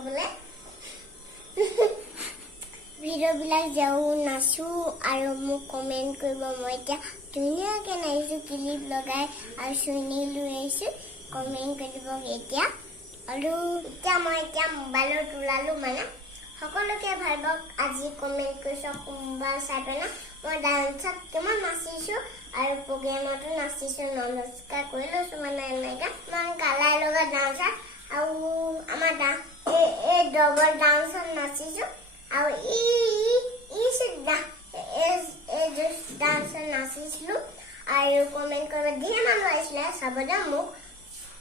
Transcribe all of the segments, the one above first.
ক'বলৈ ভিডিঅ'বিলাক যাওঁ নাচো আৰু মোক কমেণ্ট কৰিব মই এতিয়া ধুনীয়াকৈ নাচিছোঁ ক্লিপ লগাই আৰু চুইনি লৈ আহিছোঁ কমেণ্ট কৰিব এতিয়া আৰু মই মোবাইলত ওলালোঁ মানে সকলোকে ভাবক আজি কমেণ্ট কৰিছোঁ কোনোবা চাই পেলাই মই ডান্সত কিমান নাচিছোঁ আৰু প্ৰগ্ৰেমতো নাচিছোঁ নমস্কাৰ কৰি লৈছোঁ মানে এনেকৈ ইমান কালাৰ লগা ডান্সত আৰু আমাৰ এই ডবল ডান্সত নাচিছোঁ আৰু ডান্সত নাচিছিলোঁ আৰু কমেণ্ট কৰিব ধেৰ মানুহ আহিছিলে চাবলৈ মোক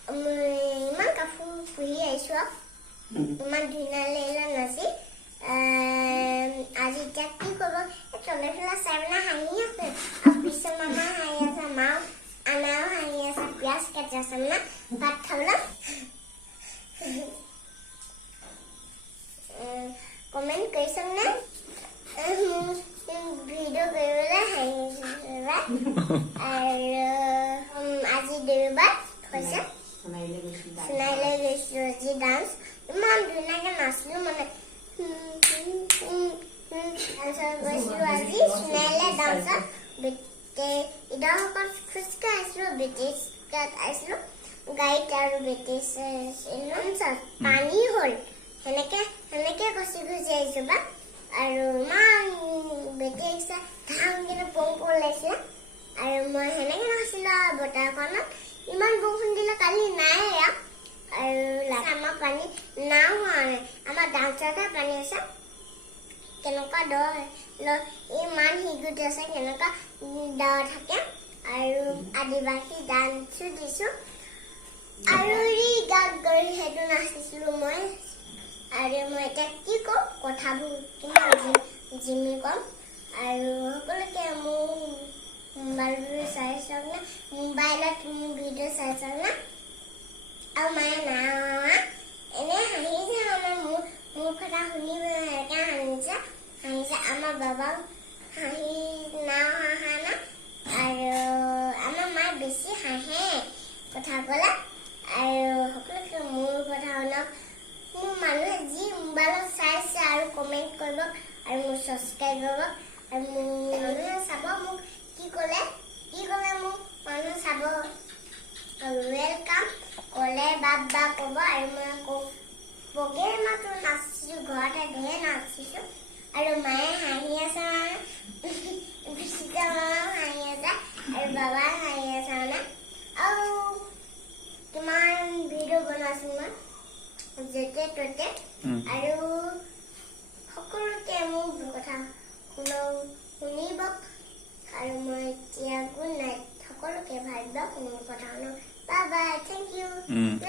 ইমান কাপোৰ ফুৰি আহিছোঁ ইমান ধুনীয়া লাগিলে নাচি আজি এতিয়া কি কৰিব তলে তলে চাই পেলাই হাঁহি আছে আৰু পিছত মামা হাঁহি আছে মাও আনাও হাঁহি আছে পিঁয়াজ কাটি আছে মানে ভাত খাবলৈ কমেণ্ট কৰিছনে ভিডিঅ' কৰিবলৈ হাঁহিছোঁ আৰু আজি দেওবাৰ হৈছে সোণাইলৈ গৈছিলোঁ আজি ডান্স ইমান ধুনীয়াকৈ নাচিলোঁ মানে ডান্সত গৈছিলোঁ আজি সোণাইলৈ ডান্সত ইডৰসকল খোজকাঢ়ি আহিছিলোঁ ব্ৰিটিছত আহিছিলোঁ গাড়ীত আৰু ব্ৰিটিছ পানী হ'ল সেনেকৈ গুচি আহিছোঁ বা আৰু ইমান ব্ৰিটিছ ধাম কিন্তু পং ওলাইছিলে আৰু মই সেনেকৈ নাচিলোঁ আৰু বতাহখনত ইমান বৰষুণ দিলে কালি নাই আৰু আমাৰ পানী নাও হোৱা নাই আমাৰ ডান্সতহে পানী আছে কেনেকুৱা দ ইমান শিগুটি আছে কেনেকুৱা দ থাকে আৰু আদিবাসী ডান্সো দিছোঁ আৰু গাত গৈ সেইটো নাচিছিলোঁ মই আৰু মই এতিয়া কি ক'ম কথাবোৰ কিমান জিমি ক'ম আৰু সকলোকে মোৰ মোবাইলবোৰ চাই চাওক নে মোবাইলত মোৰ ভিডিঅ' চাই চাওক নে আৰু মায়ে না এনেই হাঁহিছে মানে মোৰ কথা শুনি এনেকৈ হাঁহিছে আমাৰ বাবাও হাঁহি নাও হাঁহা না আৰু আমাৰ মায়ে বেছি হাঁহে কথা ক'লে আৰু সকলোকে মোৰ কথা শুনক মোৰ মানুহে যি মোবাইলত চাইছে আৰু কমেণ্ট কৰিব আৰু মোক ছাবস্ক্ৰাইব কৰিব আৰু মোৰ মানুহে চাব মোক কি ক'লে মোক মানুহে চাব ৱেলকাম ক'লে বাবা ক'ব আৰু মই প্ৰগ্ৰেমতো নাচিছোঁ ঘৰতে ধেৰ নাচিছোঁ আৰু মায়ে হাঁহি আছে মানে বিচিতা মামাও হাঁহি আছে আৰু বাবাই হাঁহি আছে মানে আৰু কিমান ভিডিঅ' বনাইছোঁ মই য'তে ত'তে আৰু সকলোকে মোৰ কথা শুনিব আৰু মই এতিয়া গুড নাইট সকলোকে ভাবিব মোৰ কথা শুনক বাই বাই থেংক ইউ